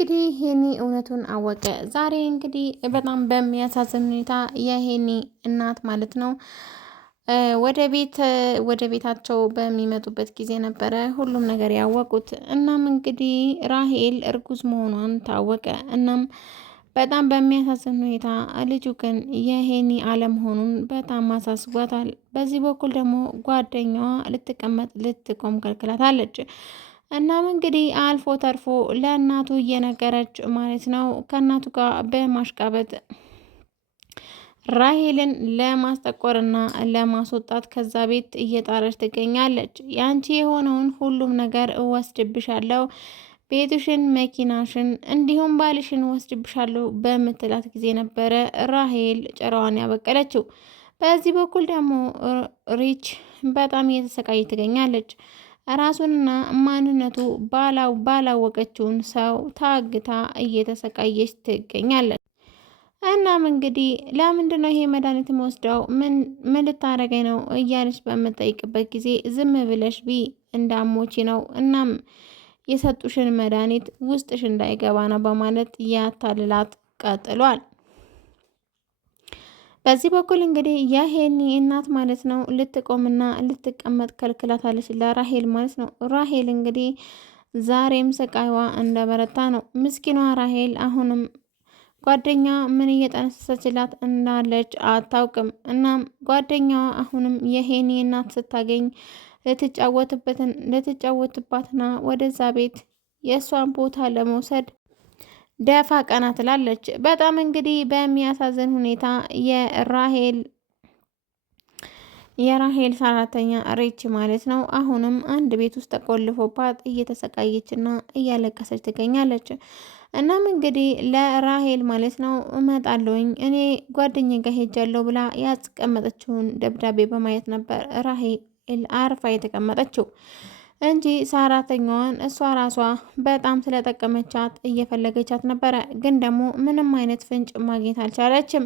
እንግዲህ ሄኒ እውነቱን አወቀ። ዛሬ እንግዲህ በጣም በሚያሳዝን ሁኔታ የሄኒ እናት ማለት ነው ወደ ቤታቸው በሚመጡበት ጊዜ ነበረ ሁሉም ነገር ያወቁት። እናም እንግዲህ ራሄል እርጉዝ መሆኗን ታወቀ። እናም በጣም በሚያሳዝን ሁኔታ ልጁ ግን የሄኒ አለመሆኑን በጣም አሳስቧታል። በዚህ በኩል ደግሞ ጓደኛዋ ልትቀመጥ ልትቆም ከልክላታለች። እናም እንግዲህ አልፎ ተርፎ ለእናቱ እየነገረች ማለት ነው ከእናቱ ጋር በማሽቃበጥ ራሄልን ለማስጠቆርና ለማስወጣት ከዛ ቤት እየጣረች ትገኛለች። ያንቺ የሆነውን ሁሉም ነገር እወስድብሻለሁ፣ ቤትሽን፣ መኪናሽን እንዲሁም ባልሽን እወስድብሻለሁ በምትላት ጊዜ ነበረ ራሄል ጭራዋን ያበቀለችው። በዚህ በኩል ደግሞ ሪች በጣም እየተሰቃየ ትገኛለች። ራሱንና ማንነቱ ባላወቀችውን ሰው ታግታ እየተሰቃየች ትገኛለች። እናም እንግዲህ ለምንድን ነው ይሄ መድኃኒት የምወስደው? ምን ልታረገኝ ነው እያለች በምጠይቅበት ጊዜ ዝም ብለሽ ቢ እንዳሞቺ ነው። እናም የሰጡሽን መድኃኒት ውስጥሽ እንዳይገባ ነው በማለት ያታልላት ቀጥሏል። በዚህ በኩል እንግዲህ የሄኒ እናት ማለት ነው ልትቆምና ልትቀመጥ ከልክላታለች፣ ለራሄል ማለት ነው። ራሄል እንግዲህ ዛሬም ስቃይዋ እንደበረታ ነው። ምስኪኗ ራሄል አሁንም ጓደኛዋ ምን እየጠነሰሰችላት እንዳለች አታውቅም። እናም ጓደኛዋ አሁንም የሄኒ እናት ስታገኝ ልትጫወትባትና ወደዛ ቤት የእሷን ቦታ ለመውሰድ ደፋ ቀና ትላለች። በጣም እንግዲህ በሚያሳዝን ሁኔታ የራሄል ሰራተኛ ሬች ማለት ነው አሁንም አንድ ቤት ውስጥ ተቆልፎባት እየተሰቃየችና እያለቀሰች ትገኛለች። እናም እንግዲህ ለራሄል ማለት ነው እመጣለሁኝ እኔ ጓደኛዬ ጋር ሄጃለሁ ብላ ያስቀመጠችውን ደብዳቤ በማየት ነበር ራሄል አርፋ የተቀመጠችው እንጂ ሰራተኛዋን እሷ ራሷ በጣም ስለጠቀመቻት እየፈለገቻት ነበረ። ግን ደግሞ ምንም አይነት ፍንጭ ማግኘት አልቻለችም።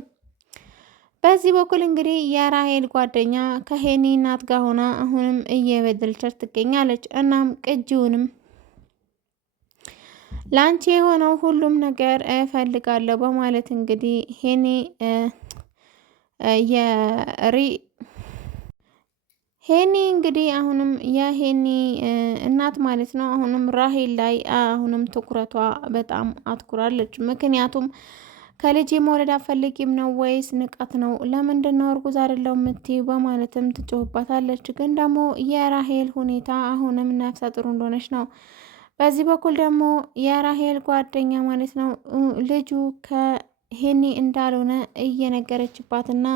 በዚህ በኩል እንግዲህ የራሄል ጓደኛ ከሄኒ እናት ጋር ሆና አሁንም እየበደለቻት ትገኛለች። እናም ቅጂውንም ላንቺ የሆነው ሁሉም ነገር እፈልጋለሁ በማለት እንግዲህ ሄኒ እንግዲህ አሁንም የሄኒ እናት ማለት ነው አሁንም ራሄል ላይ አሁንም ትኩረቷ በጣም አትኩራለች። ምክንያቱም ከልጅ መውለድ አትፈልጊም ነው ወይስ ንቀት ነው? ለምንድን ነው እርጉዝ አይደለሁ የምትይው? በማለትም ትጮህባታለች። ግን ደግሞ የራሄል ሁኔታ አሁንም ነፍሰ ጡር እንደሆነች ነው። በዚህ በኩል ደግሞ የራሄል ጓደኛ ማለት ነው ልጁ ከሄኒ እንዳልሆነ እየነገረችባትና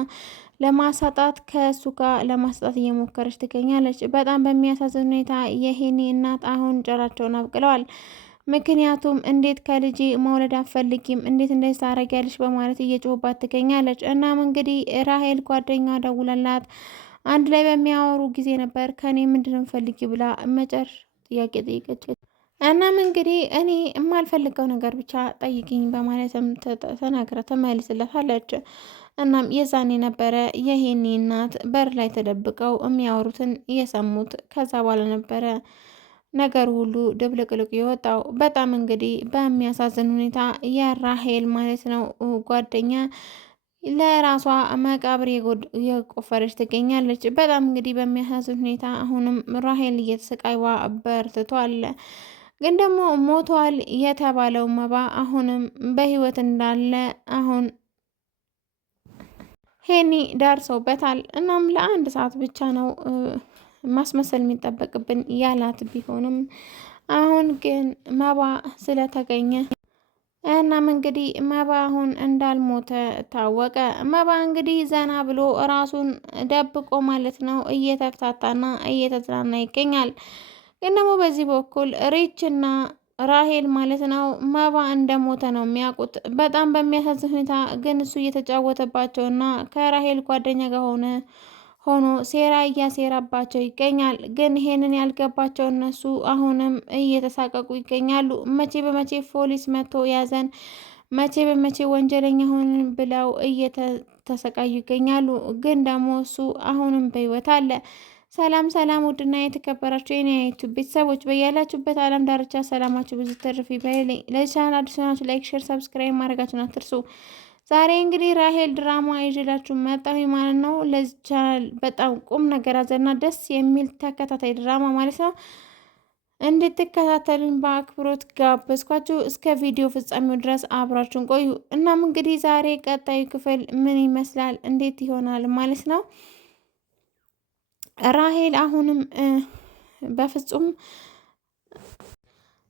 ለማሳጣት ከእሱ ጋር ለማሳጣት እየሞከረች ትገኛለች። በጣም በሚያሳዝን ሁኔታ የሄኒ እናት አሁን ጭራቸውን አብቅለዋል። ምክንያቱም እንዴት ከልጅ መውለድ አትፈልጊም? እንዴት እንደዚህ ታረጊያለሽ? በማለት እየጮህባት ትገኛለች። እናም እንግዲህ ራሄል ጓደኛ ደውላላት አንድ ላይ በሚያወሩ ጊዜ ነበር ከኔ ምንድነው ፈልጊ ብላ መጨር ጥያቄ ጠይቀች። እናም እንግዲህ እኔ የማልፈልገው ነገር ብቻ ጠይቅኝ በማለትም ተናግራ ተመልስለታለች። እናም የዛኔ ነበረ የሄኒ እናት በር ላይ ተደብቀው የሚያወሩትን እየሰሙት። ከዛ በኋላ ነበረ ነገር ሁሉ ድብልቅልቅ የወጣው። በጣም እንግዲህ በሚያሳዝን ሁኔታ የራሄል ማለት ነው ጓደኛ ለራሷ መቃብር የቆፈረች ትገኛለች። በጣም እንግዲህ በሚያሳዝን ሁኔታ አሁንም ራሄል እየተሰቃይዋ በርትቷል። ግን ደግሞ ሞቷል የተባለው መባ አሁንም በህይወት እንዳለ አሁን ሄኒ ደርሰውበታል። እናም ለአንድ ሰዓት ብቻ ነው ማስመሰል የሚጠበቅብን ያላት ቢሆንም አሁን ግን መባ ስለተገኘ እናም እንግዲህ መባ አሁን እንዳልሞተ ታወቀ። መባ እንግዲህ ዘና ብሎ ራሱን ደብቆ ማለት ነው እየተፍታታና እየተዝናና ይገኛል። ግን ደግሞ በዚህ በኩል ሪችና ራሄል ማለት ነው መባ እንደሞተ ነው የሚያውቁት። በጣም በሚያሳዝን ሁኔታ ግን እሱ እየተጫወተባቸውና ከራሄል ጓደኛ ጋር ሆኖ ሴራ እያሴራባቸው ይገኛል። ግን ይሄንን ያልገባቸው እነሱ አሁንም እየተሳቀቁ ይገኛሉ። መቼ በመቼ ፖሊስ መጥቶ ያዘን፣ መቼ በመቼ ወንጀለኛ ሆንን ብለው እየተሰቃዩ ይገኛሉ። ግን ደግሞ እሱ አሁንም በህይወት አለ። ሰላም ሰላም፣ ውድና የተከበራችሁ የኔ ዩቲዩብ ቤተሰቦች በያላችሁበት ዓለም ዳርቻ ሰላማችሁ ብዙ ትርፍ ይበልልኝ። ለዚህ ቻናል አዲስ ሆናችሁ ላይክ፣ ሼር፣ ሰብስክራይብ ማድረጋችሁን አትርሱ። ዛሬ እንግዲህ ራሄል ድራማ ይዤላችሁ መጣሁ ማለት ነው። ለዚህ ቻናል በጣም ቁም ነገር አዘልና ደስ የሚል ተከታታይ ድራማ ማለት ነው እንድትከታተሉኝ በአክብሮት ጋበዝኳችሁ። እስከ ቪዲዮ ፍጻሜው ድረስ አብራችሁን ቆዩ። እናም እንግዲህ ዛሬ ቀጣዩ ክፍል ምን ይመስላል እንዴት ይሆናል ማለት ነው። ራሄል አሁንም በፍጹም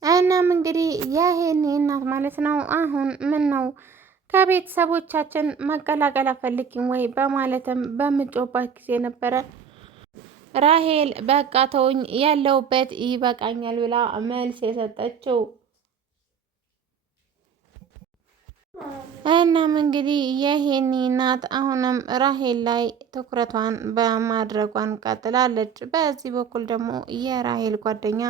እናም እንግዲህ የሄኒ እናት ማለት ነው አሁን ምን ነው ከቤተሰቦቻችን መቀላቀል አፈልጊም ወይ በማለትም በምጮባት ጊዜ ነበረ ራሄል በቃ ተውኝ ያለውበት ይበቃኛል ብላ መልስ የሰጠችው። እናም እንግዲህ የሄኒ እናት አሁንም ራሄል ላይ ትኩረቷን በማድረጓን ቀጥላለች። በዚህ በኩል ደግሞ የራሄል ጓደኛ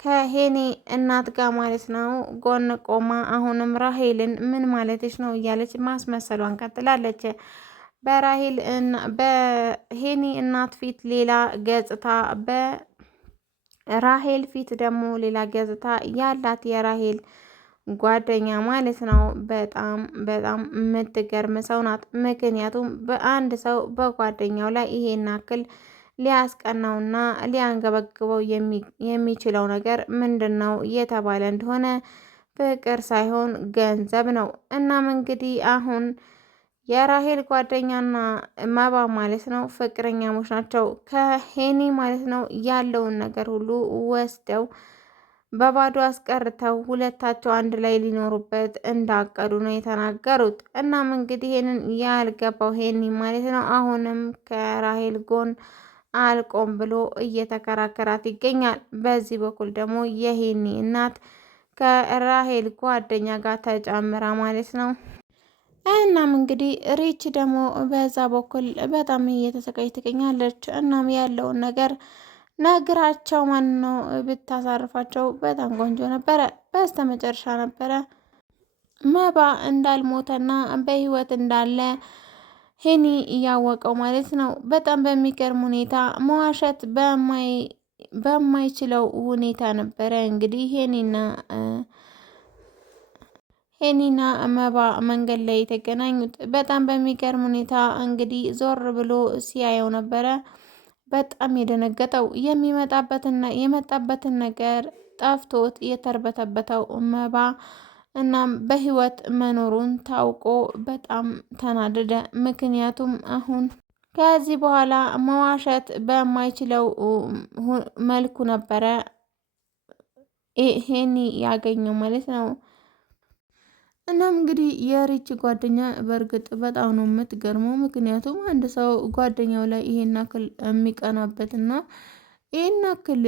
ከሄኒ እናት ጋር ማለት ነው ጎን ቆማ አሁንም ራሄልን ምን ማለትሽ ነው እያለች ማስመሰሏን ቀጥላለች። በሄኒ እናት ፊት ሌላ ገጽታ፣ በራሄል ፊት ደግሞ ሌላ ገጽታ ያላት የራሄል ጓደኛ ማለት ነው። በጣም በጣም የምትገርም ሰው ናት። ምክንያቱም በአንድ ሰው በጓደኛው ላይ ይሄን ያክል ሊያስቀናውና ሊያንገበግበው የሚችለው ነገር ምንድን ነው እየተባለ እንደሆነ ፍቅር ሳይሆን ገንዘብ ነው። እናም እንግዲህ አሁን የራሄል ጓደኛና መባ ማለት ነው ፍቅረኛሞች ናቸው። ከሄኒ ማለት ነው ያለውን ነገር ሁሉ ወስደው በባዶ አስቀርተው ሁለታቸው አንድ ላይ ሊኖሩበት እንዳቀዱ ነው የተናገሩት። እናም እንግዲህ ይሄንን ያልገባው ሄኒ ማለት ነው አሁንም ከራሄል ጎን አልቆም ብሎ እየተከራከራት ይገኛል። በዚህ በኩል ደግሞ የሄኒ እናት ከራሄል ጓደኛ ጋር ተጨምራ ማለት ነው። እናም እንግዲህ ሪች ደግሞ በዛ በኩል በጣም እየተሰቃይ ትገኛለች። እናም ያለውን ነገር ነግራቸው ማን ነው ብታሳርፋቸው በጣም ቆንጆ ነበረ። በስተ መጨረሻ ነበረ መባ እንዳልሞተና በህይወት እንዳለ ሄኒ እያወቀው ማለት ነው። በጣም በሚገርም ሁኔታ መዋሸት በማይችለው ሁኔታ ነበረ እንግዲህ ሄኒና መባ መንገድ ላይ የተገናኙት። በጣም በሚገርም ሁኔታ እንግዲህ ዞር ብሎ ሲያየው ነበረ በጣም የደነገጠው የመጣበትን ነገር ጠፍቶት የተርበተበተው መባ። እናም በህይወት መኖሩን ታውቆ በጣም ተናደደ። ምክንያቱም አሁን ከዚህ በኋላ መዋሸት በማይችለው መልኩ ነበረ ሄኒ ያገኘው ማለት ነው። እናም እንግዲህ የሪች ጓደኛ በእርግጥ በጣም ነው የምትገርመው። ምክንያቱም አንድ ሰው ጓደኛው ላይ ይሄን ያክል የሚቀናበትና ይሄን ያክል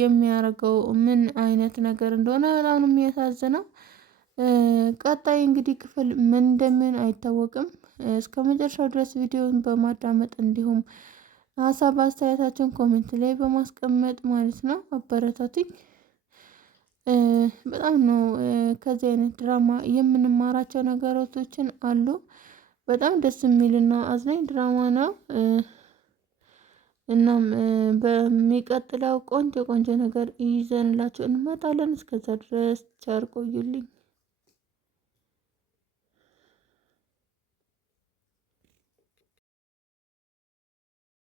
የሚያደርገው ምን አይነት ነገር እንደሆነ በጣም ነው የሚያሳዝነው። ቀጣይ እንግዲህ ክፍል ምን እንደምን አይታወቅም። እስከ መጨረሻው ድረስ ቪዲዮን በማዳመጥ እንዲሁም ሀሳብ አስተያየታችን ኮሜንት ላይ በማስቀመጥ ማለት ነው አበረታቱኝ። በጣም ነው ከዚህ አይነት ድራማ የምንማራቸው ነገሮችን አሉ። በጣም ደስ የሚልና አዝናኝ ድራማ ነው። እናም በሚቀጥለው ቆንጆ ቆንጆ ነገር ይዘንላችሁ እንመጣለን። እስከዛ ድረስ ቸር ቆዩልኝ።